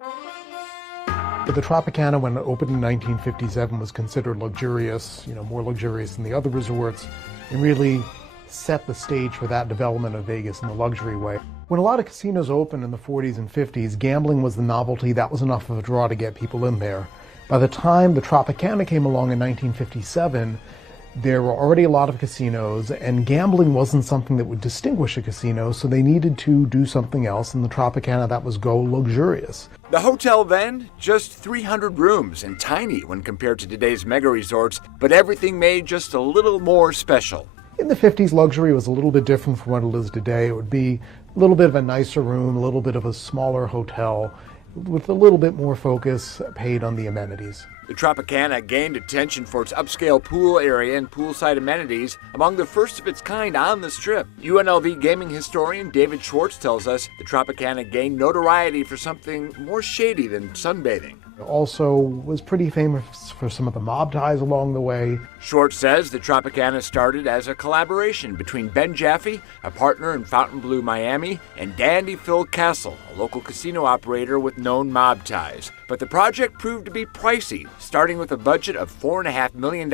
But the Tropicana, when it opened in 1957, was considered luxurious, more luxurious than the other resorts, and really set the stage for that development of Vegas in the luxury way. When a lot of casinos opened in the 40s and 50s, gambling was the novelty. That was enough of a draw to get people in there. By the time the Tropicana came along in 1957, there were already a lot of casinos, and gambling wasn't something that would distinguish a casino, so they needed to do something else. In the Tropicana, that was go luxurious. The hotel then, just 300 rooms and tiny when compared to today's mega resorts, but everything made just a little more special. In the 50s, luxury was a little bit different from what it is today. It would be a little bit of a nicer room, a little bit of a smaller hotel, with a little bit more focus paid on the amenities. The Tropicana gained attention for its upscale pool area and poolside amenities, among the first of its kind on the Strip. UNLV gaming historian David Schwartz tells us the Tropicana gained notoriety for something more shady than sunbathing. It also was pretty famous for some of the mob ties along the way. Schwartz says the Tropicana started as a collaboration between Ben Jaffe, a partner in Fontainebleau, Miami, and Dandy Phil Castle, a local casino operator with known mob ties. But the project proved to be pricey, starting with a budget of $4.5 million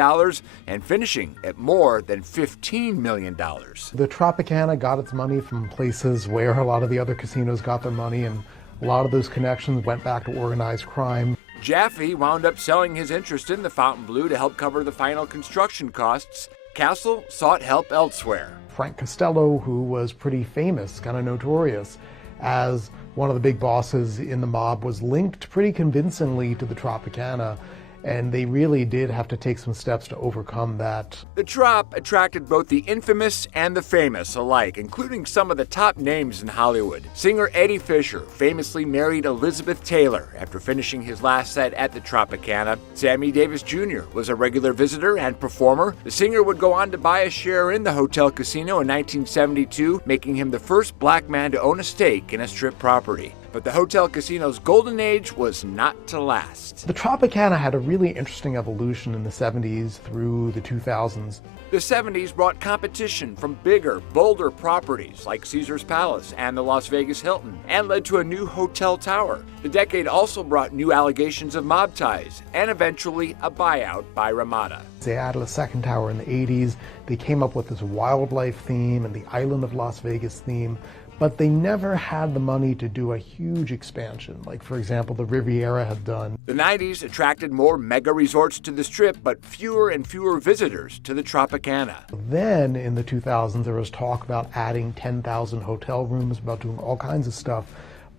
and finishing at more than $15 million. The Tropicana got its money from places where a lot of the other casinos got their money, and a lot of those connections went back to organized crime. Jaffe wound up selling his interest in the Fontainebleau to help cover the final construction costs. Castle sought help elsewhere. Frank Costello, who was pretty famous, kind of notorious, as one of the big bosses in the mob, was linked pretty convincingly to the Tropicana, and they really did have to take some steps to overcome that. The Trop attracted both the infamous and the famous alike, including some of the top names in Hollywood. Singer Eddie Fisher famously married Elizabeth Taylor after finishing his last set at the Tropicana. Sammy Davis Jr. was a regular visitor and performer. The singer would go on to buy a share in the hotel casino in 1972, making him the first black man to own a stake in a Strip property. But the hotel casino's golden age was not to last. The Tropicana had a really interesting evolution in the 70s through the 2000s. The 70s brought competition from bigger, bolder properties like Caesar's Palace and the Las Vegas Hilton, and led to a new hotel tower. The decade also brought new allegations of mob ties, and eventually a buyout by Ramada. They added a second tower in the 80s. They came up with this wildlife theme and the Island of Las Vegas theme, but they never had the money to do a huge expansion, like, for example, the Riviera had done. The 90s attracted more mega resorts to the Strip, but fewer and fewer visitors to the Tropicana. Then, in the 2000s, there was talk about adding 10,000 hotel rooms, about doing all kinds of stuff,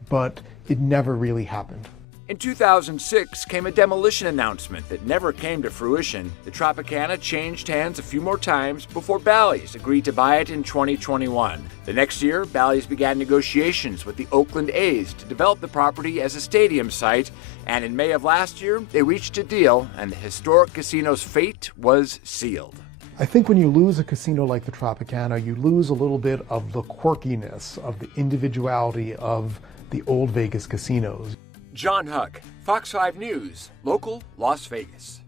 but it never really happened. In 2006 came a demolition announcement that never came to fruition. The Tropicana changed hands a few more times before Bally's agreed to buy it in 2021. The next year, Bally's began negotiations with the Oakland A's to develop the property as a stadium site, and in May of last year, they reached a deal, and the historic casino's fate was sealed. I think when you lose a casino like the Tropicana, you lose a little bit of the quirkiness, of the individuality of the old Vegas casinos. John Huck, Fox 5 News, local Las Vegas.